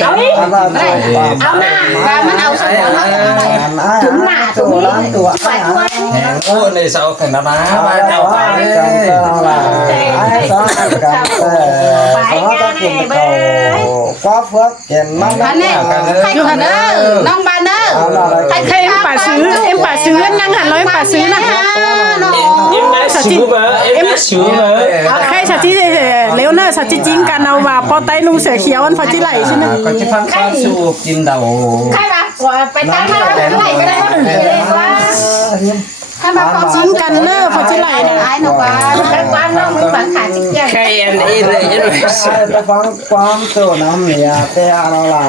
เอาหน้าvàมันเอาสมองถุงหน้าถุงนี้ไปด้วย โอ้ในเสาแข่งน้ำมาเจ้าไป có phước tiền mong anh này hay còn nữa nông ban nữa hay em bà xứ năng hẳn nói em bà xứ năng em đã sửa mà em đã sửa mà khai sao chứ nếu nữa sao chứ chín cả nào mà po tay nung sửa khéo anh phải chứ lại chứ nữa có chứ phăng phăng su chín đầu khai bạc phải tăng nó cái này cái đấy quá khai bạc có chín cần nữa phải chứ lại này ai nó quá cái quan nó mới bằng khả chức chân khai anh đi rồi chứ ai ta phán quán từ năm nè te nó là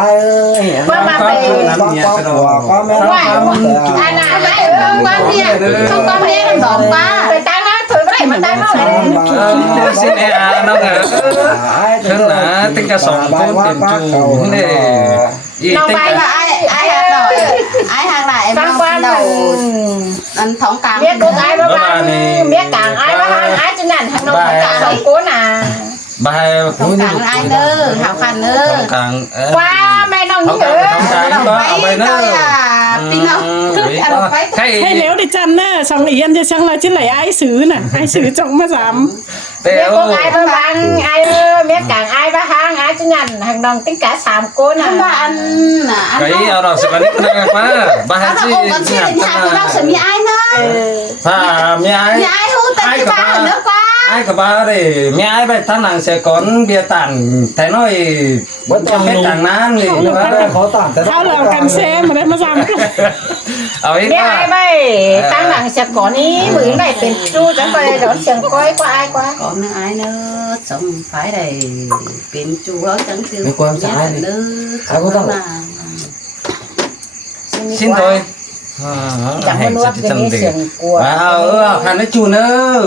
ai ơi qua mà về có mẹ anh là ai không quan gì không quan gì làm đồn quá phải tăng nó thử cái này mà tăng nó lại xin em nó là thế là tính cả sòng con tiền chủ này đâu bay mà ai hàng đầu ai hàng lại em không đầu anh thống cảm biết cô ai mà biết càng ai mà hàng ai trên nền hàng đầu càng thống cố nè bài thống càng ai nữa học hành nữa càng qua mẹ nông như thế bài nữa tin không hay nếu để chăn á xong yên cho sang là chứ lại ai xứ nè ai xứ trọng mà dám biết cô ai mà bằng ai biết càng ai mà hàng ai trên nền hàng đầu tính cả sàm cố nè mà anh cái đó sẽ có những cái quá bài gì con chưa định hàng của đâu sẽ mi ai nữa à mi ai hú tên cái ba nữa qua ai cả ba thì mi ai vậy thằng nàng sẽ có bia tản thế nói vẫn trong hết càng nan thì nó khó tản thao là cầm xe mà đây mà dám mi ai vậy thằng nàng sẽ có ní bữa nàyเป็นchu chẳng phải đó chẳng coi qua ai qua có nữa ai nữa sống phải đầy biến chú ở chẳng tiêu cái quan sai đi ai có đâu mà xin thôi chẳng có nuốt cái nghe xiềng của khăn nó chu nữa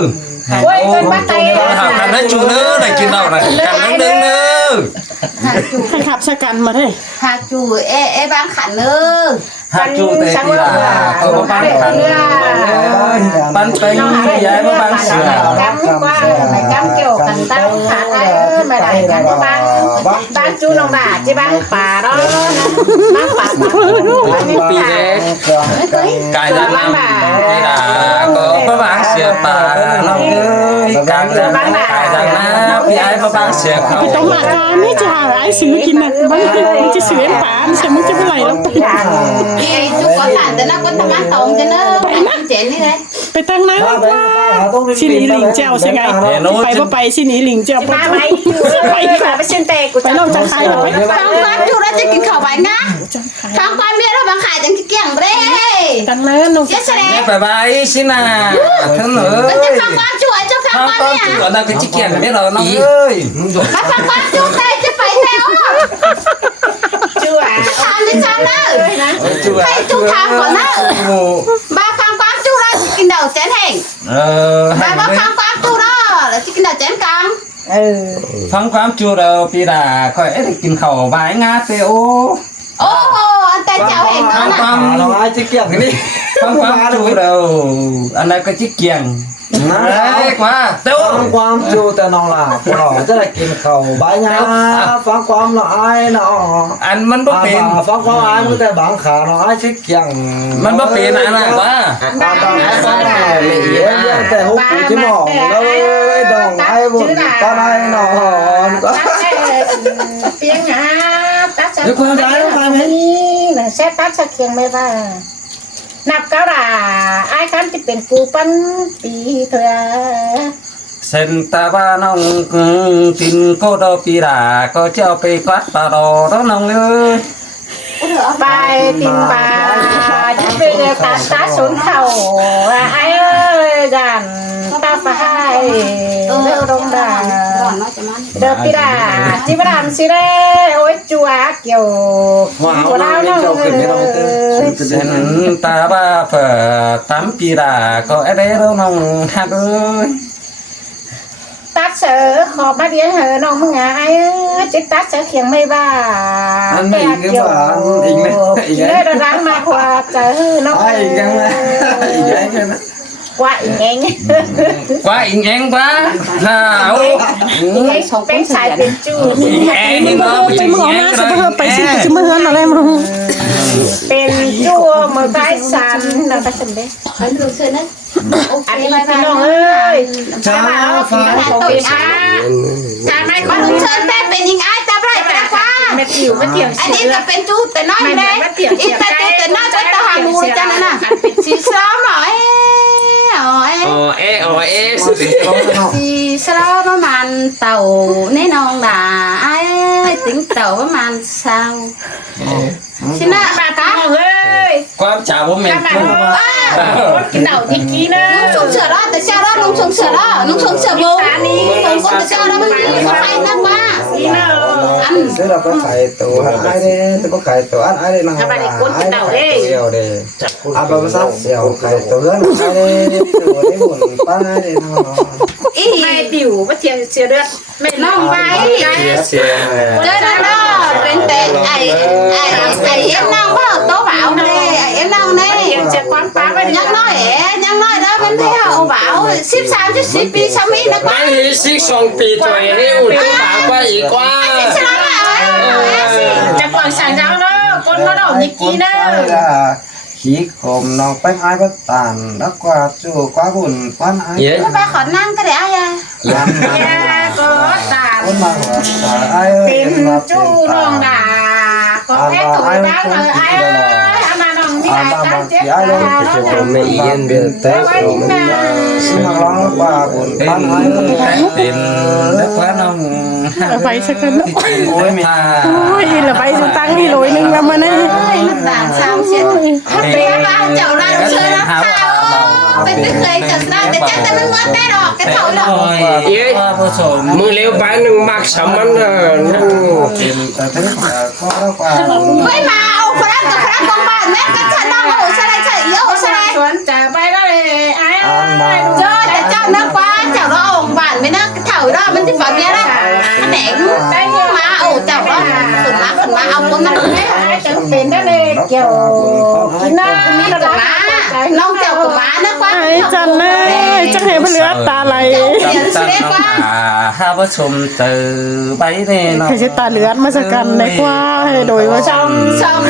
ôi con bắt tay khăn nó chu nữa này kia đâu này khăn đứng nữa hay khắp sa cần mà thế hạt chu e bán khăn nữa hạt chu tê thì là có bán khăn bán tay giấy có bán sữa cắm qua mày cắm kiểu khăn tao khăn ai mày lại cắm có bán chu nông đà chứ bán phà đó bán phà pi dê cài ra năm thì là có bán sữa phà nó cài ra năm thì ai có bán sữa không tao mà cá mấy chả ai xứ kín nè bán chứ xứ em bán sẽ muốn chứ cái này lắm chú có tàn tới nó có tao bán tồn cho nó bán chén như thếไปตั้งน้ำxin ýลิงเจ้าใช่ไงไปก็ไปxin ýลิงเจ้าไป ไปไปเส้นเตะกู ไปลองจะขายหรอไป ฟังความจูแล้วจะกินข้าวใบนะฟังความเมียเราบางขายจังเกี่ยงเร่ ตั้งน้ำลง เจ๊แสดง ไปไปสินะทั้งหมด จะฟังความจูจะฟังความเนี่ย ở đây cái chiếc kèn biết rồi nó ơi มาฟังความจูเตะจะไปแถวจูอ่ะทานจะทานนะให้จูทานก่อนนะมาฟังความจูแล้วจะกินเดาเจ๊แห้งมาฟังความจูแล้วแล้วจะกินเดาเจ๊กลาง phán quán chua đầu pi đà khỏi ấy thì kinh khẩu vái ngát thế ô โอ้อันแต่เจ้าเห็น phán นะ quán nó ai chứ kiện cái đi phán quán chua đầu anh đây có chiếc kiềng đấy quá đâu phán quán chuแต่nó là nó rất là kim khẩu bãi nhá phán quán nó ai nó anh vẫn bất tiền phán quán ai mớiแต่บางขาnó ai chứ kiệnมันbất tiền anh này quá แต่หกที่หมองแล้วดองไอ้บุญตาไอ้หนอนก็ tiếng à tát sao nếu con gái nó làm hết là sẽ tát sao kiêng mê va nạp cáo là ai khám chỉเป็นกูปั้นปีเถอะ sen ta ba nong tin cô đâu pi đà có cho pi quát bà đồ đó nong ơi ไปติงปลาจะเป็นตาตาสนเข่าไอ้เอ้ยกันตาไฟเดือดงดาเดือดปีดาจิบดามสิเร่โอ้ยจัวเกี่ยวจัวดาวน้อง sen ta ba phở tám pi đà có ấy đấy đâu nong hát ơi ตัดเสือขอมาเดียนเหอะน้องมึงไงจิตตัดเสือเขียงไม่บ้าแต่เกี่ยวเลยร้านมากกว่าเจอน้อง ai cái này cái này กว่าอีกเอง quá yên em quá nào อีกเองเป็นสายเป็นจู yên em nhưng mà ไปมึงออกมาสบ จะมาเฮือนอะไรมึง เป็นจัวมือใต้สันเราไปสันเด้ อันดูเสื้อนั้น อันนี้พี่น้องเอ้ย จ้าฟ้า ตัวอาจานไม่ขอ ลู ลู ก ก เชิ เชิ ญ ญ แต่เป็นยิงไอ้แต่ไรแต่คว้า แม่ติ๋วมาเถียง อัน เสื นี้ อ ก็เป็นจูแต่น้อยเลยอีแต่จูแต่น้อยแต่ตาหามูจันน่ะสีซ้อมหน่อยสีซ้อมประมาณเต่าในนองด่าไอ้ถึงเต่าประมาณเศร้าชินะ มาตาเอ้ย ความจ๋าผมเอง คนกินเหล้าที่กี้นะ นุ่งชงเสือร้อนแต่เช้าร้อนนุ่งชงเสือร้อนนุ่งชงเสือโบนุ่งคนแต่เช้าร้อนมันมีไฟนั่งว่า นี่เนาะ เสร็จแล้วก็ไข่ตัวไอ้เด้ตัวไข่ตัวอันไอ้เด้นั่งเดียวเด้อาบมาซักเสียวไข่ตัวเฮือนไอ้เด้ตัวได้บุญป้าไอ้เด้นั่ง อี แม่ติ๋วมาเถียงเสือเลือดไม่ น้องไปเจอแล้วเนาะเป็นแต่ไอ้เอ็มนั่งว่าโต๊ะบ่าวเลยไอ้เอ็มนั่งเนี่ย เถียงเสือความป้าไป ยังน้อยแล้วมันที่เอาบ่าว13-14 ปีชามีนะกว่า ไม่มีซิก2 ปีตัวเองอุ่นตัวหมากว่าอีกว่า ฉลาดอ่ะ จะก่อนสั่งเจ้าเนาะคนมาดอกนิกกี้เนาะ ขี้ขมน้องไปไม้ก็ตานแล้วกว่าจู่กว่าบุญป้านไอ้ เยอะ ไปขอนั่งก็ได้อ่ะ ยันมา แย่ก็ตาม คนมาหัวตาไอ้ เป็นจู้น้องดาก็แค่ตัวดังเลยไอ้อามาน้องนี่ไอ้ตั้งเจ็บตาแล้วนะ ไม่เย็นเบียนแต่สิมาร้องว่าบุญป้านไอ้ เป็นแล้วว่าน้อง ไปสักกัน โอ้ยมี โอ้ยละไปจะตั้งนี่ลอยนึงแล้วมันนี่ น้ำตาล3 เสียเป็นบ้าเจ้าเราเชิญนะเป็นไม่เคยเจอหน้าแต่จังแต่มันเงินได้ดอกกันเท่าดอก เย้ผู้ชมมือเลี้ยวไปหนึ่งมักสมันนั่ง เป็นแต่ถึงก็แล้วกว่า ไม่มาเอาพระกับพระกองบ้านแม่กันฉันนั่งโอ้ใช่ใช่เยอะใช่ สวนจะไปแล้วเลยไอ้ เจ้าแต่เจ้านักฟ้าเจ้าเราองบ้านไม่นักเถ่าเรามันจะฝันเนี้ยนะแหนงมาโอ้เจ้าเราขึ้นมาเอาคนมา ไอ้จังเป็นได้เลยเกี่ยวกินน้ำ มีกับม้าน้องเจ้ากับม้านักฟ้า ไอ้จันเลยจังเห็นเลือดตาไหล จำตั้งน้องตาถ้าผู้ชมเจอไปแน่นอน ใครจะตาเลือดมาสักกันได้กว่าให้โดยว่าช่อง ช่อง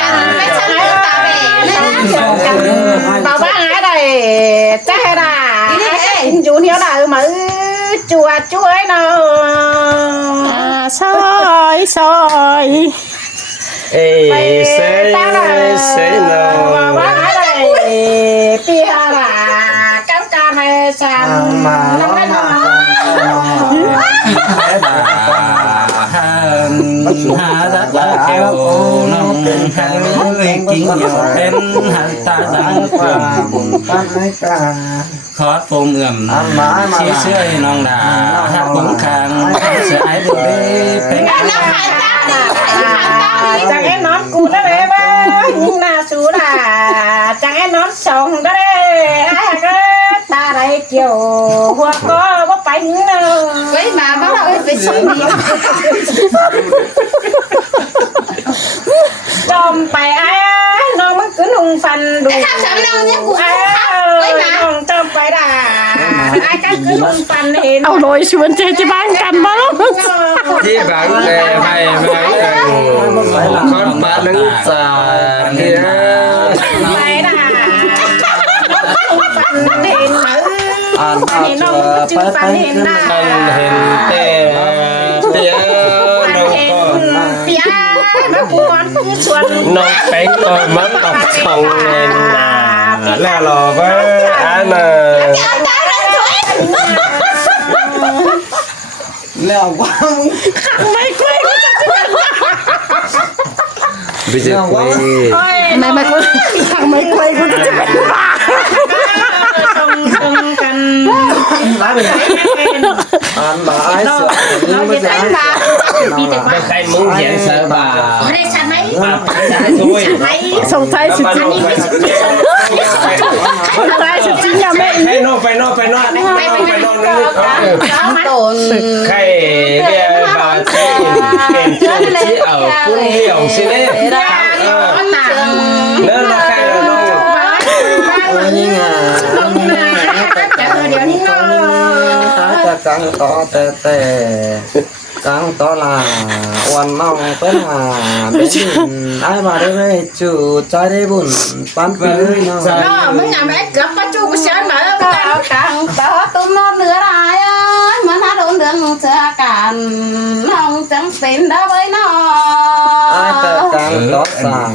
กันไม่ใช่ตาเบ๋นะ bảo bác ai đây chắc là chú hiếu là mà chùa chú ấy nào ซอยซอย เอ้เซ่เซ่เนาะ bảo bác ai đây pia là cam cam hay sàn มาน้องมา หารักว่าเกี่ยวน้องหาเลยกินอยู่เป็นหันตาดัง กว่าบุญป้านไอ้กา ขอโฟมเอื่อมชี้เชื่อน้องดาหักผมคางเสียไอ้เด็กเป็น น้ำขายตาดิขายตาดิ chẳng em nói cụ đó đấy ba nhưng là chú là chẳng em nói sống đó đấy ai cái ta đây kiểu hoặc có bắp bánh đâu với mà bắt đầu phải sống đi chom phải ai nó mới cứ nung phần đủ cái khác sắm đâu nhé cụ ai với mà nong chom phải là ai cái cứ nung phần thì เอาโดยชวนเจจะบ้านกันบ้าง ที่บางแต่ไม่บางแต่คนปาลังจาเนี่ย phải là nung phần thì mà อ่าน thì nó chưa phần thì มัน là เห็นแต่เตี้ยน้องก็ พี่อ้ายมาปวนคือชวน น้องแป้งก็มันตกของเงินนะแล้วรอว่าอันน่ะ แล้วว่า ไม่คุย ไปเจอคุย ไม่คุยทางไม่คุยกูจะเป็นบ้า ตรงกัน ร้ายไปอ่านมาไอ้เสือนี่ไม่ใช่ ไม่ใครมึงเขียนเสือบา ไม่ได้ฉันไหม มาใช้ช่วย สงสัยสุดจริงอะไรสุดจริงยังไม่ ให้นอกไปนอกนึง ตน ใครเรียกบาที่เป็นผู้ที่เอากุ้งเหี่ยวสิเนี่ยเนื้อใครเราน้อง นี่ไง เดี๋ยวนี้เนาะ จะกังต่อแต่กังต่อลาโอ้ quần nong tên à bên ai mà đây đây chủ trái đây buồn bán với nó nóมึงอย่าแม่กับป้าจูก็เชิญมาแล้วกันต่อตุ้มนอนเหลืออะไรมันหาโดนเดืองเสือกันน้องจังเป็นได้ไว้น้อ ai ta càng đó sàng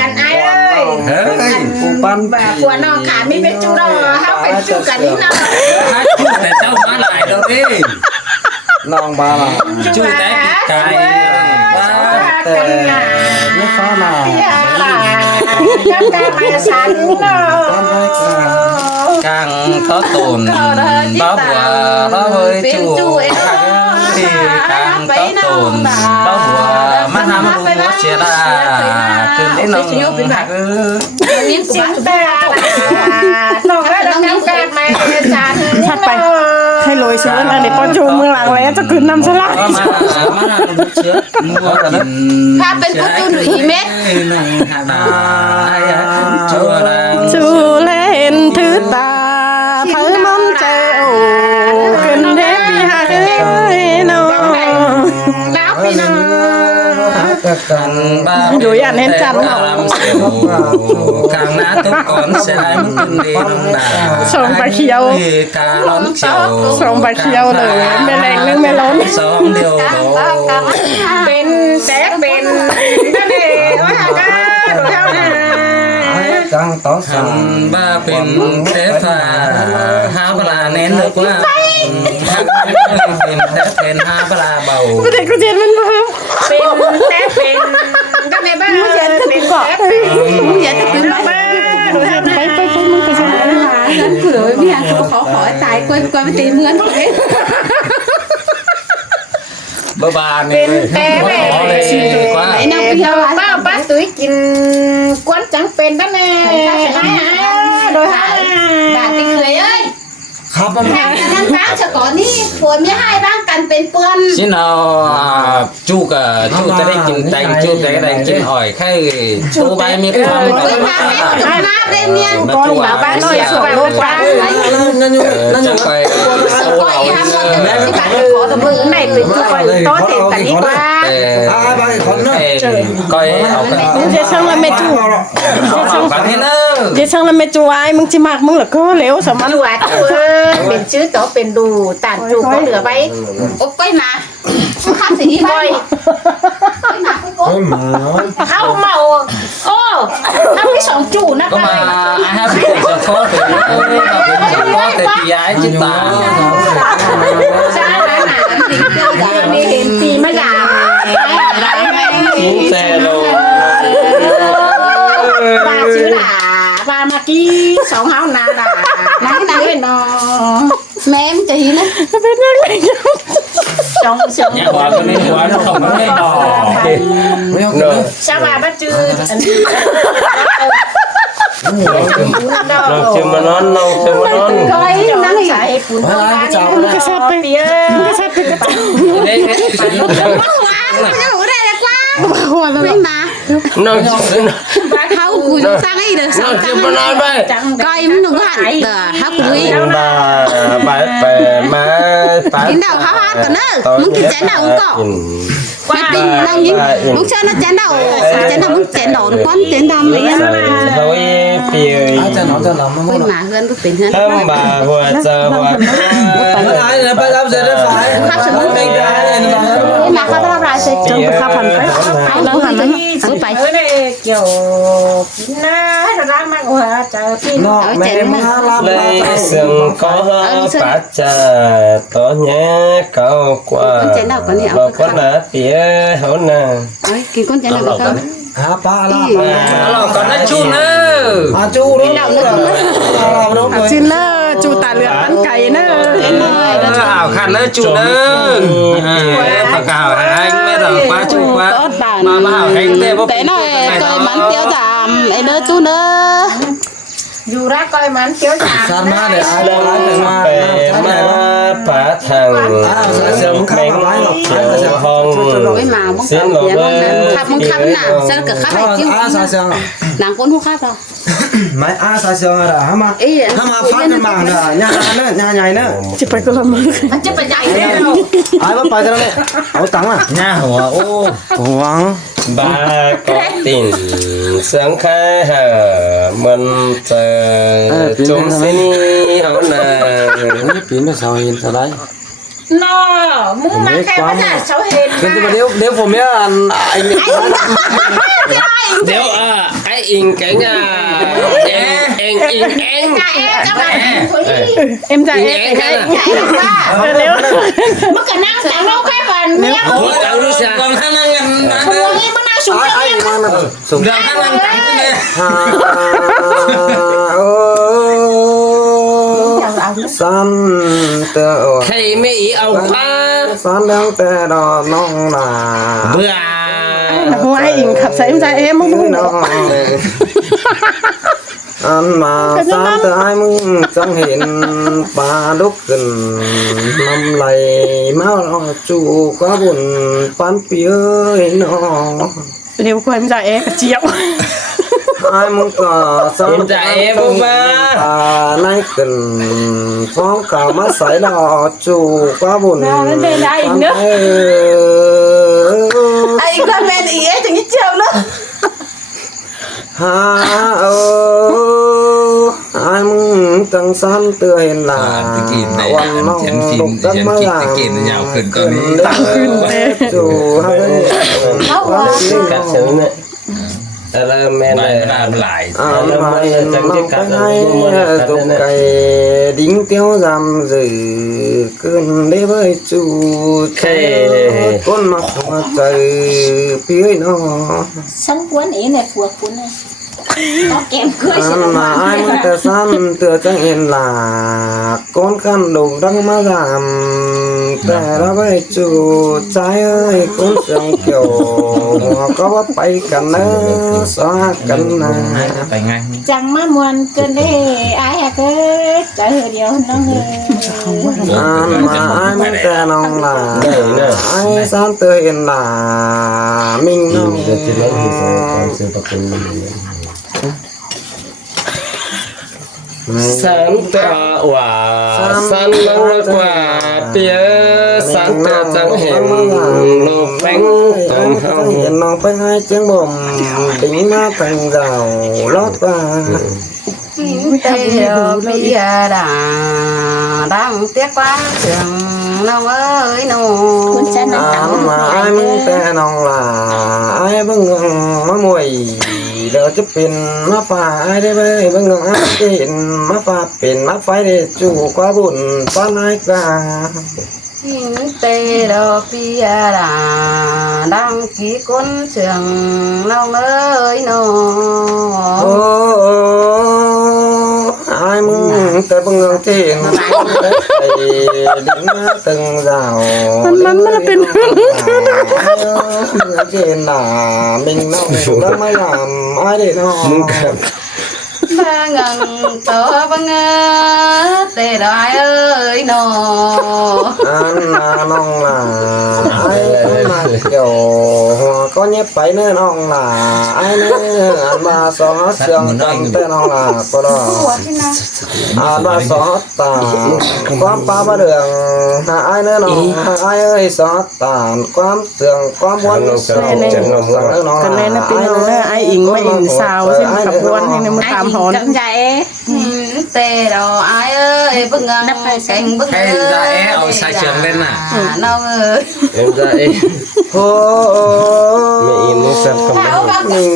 อันไอ้เอ้ย cụ bán แบบหัวน้องขามีเป็นจูดอเฮาเป็นจูกันนี่นะ hai chú để cháu má lại đâu đi nong ba là chú để cài tè nó phá nào ยังแต่ไม่สันเนาะ càng có tồn báo bùa đó hơi chú thì càng có tồn báo bùa mắt ham luôn nó chia ra từ đến nó miếng của สิ bạn แต่น้องแล้วยังแต่ไม่สัน ชัดไปให้โรยเชื้ออันนี้ป้อนจูเมืองหลังแล้วจะคืนน้ำสลัด mà lúc trước mua là nó ถ้าเป็นประตูหรืออีเม็ด จูเล่นถือตาเพิ่มมเจ้าขึ้นเทปีหาเอ้ยน้อง แล้วพี่น้อง อยู่ยันเห็นจันทร์ càng ná tốt con sẽ ai muốn tin đi Sông bà khiêu. cá lón chiều ส่งไปเคี้ยวเลยไม่แรงนึงไม่ล้น sớm điều đồ เป็นแจ๊กเป็นนั่นเองว่ากันดูเท่านั้น càng tó sàng thằng ba pin thế phà hao bà nén được quá pin thế pin ha bà bầu เด็กกูเจนมันมา เป็นแจ๊กเป็นก็ในบ้านเป็นแจ๊กเป็น มึงอย่าจะเป็น บ้านดูเท่านั้น ไปมึงไปใช่ไหม เงินเผื่อพี่ฮันเขาขอตายกล้วยไปตีเงินเขาเอง bà bà này Bên té về. bỏ lên quá ไอ้น้องพี่เรา ป้าป้าตุ้ยกินกวนจังเป็นบ้านแน่โดยหา ด่าติเคยเอ้ย khắp lắm แม่กันบ้างเฉก่อนนี่ผัวเมียให้บ้างกันเป็นเปื้อน chứ nào chú cả chú tới đây chừng tay chú tới đây chừng hỏi khai chú bay mi không เฮ้ยมาให้ถึงมาได้เมีย mà chú àบ้านเสียไปหมดบ้าน chẳng phải ก็อีฮันก็จะที่บ้านขอตะมื มื อ อไหนเป็นจุกโต๊ะเต็มกันดีกว่า ai ba cái con nữa coi học มึงจะช่างละเมจู học cả thế nữa จะช่างละเมจูไอ้มึงจิมากมึงเหรอก็เร็วสมัน ดูว่าจูเป็นชื่อโต๊ะเป็นดูตัดจูก็เหลือไป โอ้ก้อยมาข้ามสีนี้ไปก้อยมาก้อยโก้ ôi mà nói เข้าเมาโอ้ถ้าไม่สองจูนะ có คะ mà ai hát thì khó thì khó thì thì ai chứ ta ใช่แล้วนะมีเห็นปีมะยา xe luôn ปลาชื่อด่าปลาเมื่อกี้สองเฮานาด่านั่งนั่งนอน แม่มจะหินนะ เป็นยังไง trong nhà hoa cái này hoa nó không có cái đỏ mấy ông nữa sao bà bắt chư Nông chim mà non, nông chim mà non. coi năng chạy phunมึงกระซับไปมึงกระซับไปกระจับ đây cái หนูได้แล้วกว่า หัวเรา ไม่มา Nông chim, เขากูจะสร้างให้เด้อสร้าง nông chim mà non vậy. ก้อยมันหนูก็หันเด้อเขากูวิ่ง Bà bè má phá. กินเดาเขาหันกันเนอะมึงกินแจนเดาก็ ไม่ปิ้งนั่งยิงมึงเชิญนะแจนเดามึงแจนโดนก้อนแจนดำเลยอ่ะ Thôi bìa. ai cho nó mà เฮ้ย mua หมาเงินก็เป็นเงิน Thơm bà vừa giờ vừa. ai là ba làm gì đấy phải mình ra đây nó เฮ้ยหมาเขาทำอะไรเสร็จจนไปข้าวผันไปข้าวผันไปซื้อไป ở đây kiểu kín ra mang hoa chờ pin nó Ở mẹ trên má làm Lấy sừng có bát trà có nhé cao quả. Bà có lá tía hấu nè. เฮ้ยกินก้นแจนเดาก็ hả ba làm nó còn nó chu nữa à chú đó làm đâu จินเนอร์จูตาเหลือกปันไก่เนอร์ ảo khăn nữa chu nữa phải cào anh biết rồi quá chu quá mà bảo anh tê bốc แต่หน่อยก้อยมันเตี้ยวจามไอ้เด้อจูเด้อ dù ra coi mắn chiếu chạm san má để ai đâu lái để mà Bè má phá thằng. Sớm bánh chiều hồng. เฮ้ยหมามึง Xin เดี๋ยว lỗi มึงขับมึงขับน่ะฉันก็ขับให้จิ้ว à sao sao หนังก้นหูขับเหรอ mấy ai sai sương à hả mà phát cái mảng là nhà nhảy nữa จะไปก็ละมึง จะไปใหญ่เลย ai bắt phải cái này áo trắng à หน้าหัวโอ้ vâng ba có tình sáng khai hở mình chờ chúng xin hậu nè cái pin nó sao hiện sao đấy นอมึงมาแค่ภาษาเสาเห็น nhưng mà nếuผมเนี่ยanh nếu ai in cái nhà em in em จ่าเอ๋ก็มาคุย เอ็มจ่าเอ็ม จ่าเอ๋ว่า เร็ว มึงก็นั่งแต่เราแค่วันเมีย โหจังรู้สึกกองข้างนั่งกันนะ มึงนี่มึงนั่งสูง ai mang là sùng เดินข้างนั่งจังกันเลย san tơ thầy mỹ ông quá san đang tơ đò nong là vừa หัวไอ้อิงขับใส่เอ็มจ่าเอ็มมึง nó ăn mà san tơ ai mừng chẳng hiện bà đúc gần năm lầy máu nó chủ quá buồn pan phía nó เร็วกว่าเอ็มจ่าเอ็มเจียว ai mừng cả san em dạy em không ba nay cần phong cả mắt sải đỏ chủ quá buồn ไอ้ก็แม่ดีเอ๋ถึงจะเจียวเลย ha ai mừng chẳng san tươi là ตะกี้ในเขียนฟิล์มเขียนคลิปตะกี้ยาวขึ้นก็นี้ chủ hay cắt xử nè là mẹ ใบ này หน้าหลาย chẳng chỉ cắt hay tục cày đính tiêu giảm dự cơn đế với chủ con mặt hoa trời phía nó ฉันกวนเอ๋เนี่ยผัวคุณเนี่ยเอาแก้มcướiฉัน mà ai mà ta san tựa chẳng yên là con khăn đục đăng má giảmแต่ละvới chủ trái ơi con chẳng kiểu có bắt bay cần nó xóa cần nè ไปไง จังมามวนเกินได้ไอ้อะเกิดใจเดียวน้องเอ๋ย mà ai mà ta nong là ai san tựa yên là mình nó sáng tờ quả sáng nắng quả tía sáng tờ chẳng hẹn lô bánh tôm hồng hiện nó phải hai tiếng bồm tính má thành rào lót qua tê đồ bia đà đang tiếc quá trường nông ơi nô mà ai muốn tè nong là ai bưng má mùi đỡ chấp pin má pha ai đây với bưng ai pin má pha pin má phải để chủ quá buồn pan ai cả tê đồ bia đà đang ký con trường nông ơi nô ai muốn tè bưng tiền đứng từng ràoมันเป็น trên là mình nó lắm mới làm ai để nó ba ngần tớ băng tê đồ ai ơi nô ăn là non là ai mà kiểu có nhép phải nữa non là ai nữa ăn ba xó xương cầm tên non là có đó ăn ba xó tà quám ba đường ai nữa non ai ơi xó tà quám xương quám muốn xương nó กันแน่นะพี่น้องนะไอ้อิงมาอิงสาวเส้นขับวนให้มาตามหอน จังใจเอ๋ tê đồ ai ơi bưng ngân cành bưng ให้จะแอเอาใส่เชือกเล่นน่ะ nông ơi em ra em ô mẹ in nó sắp cầm Thảo bà mình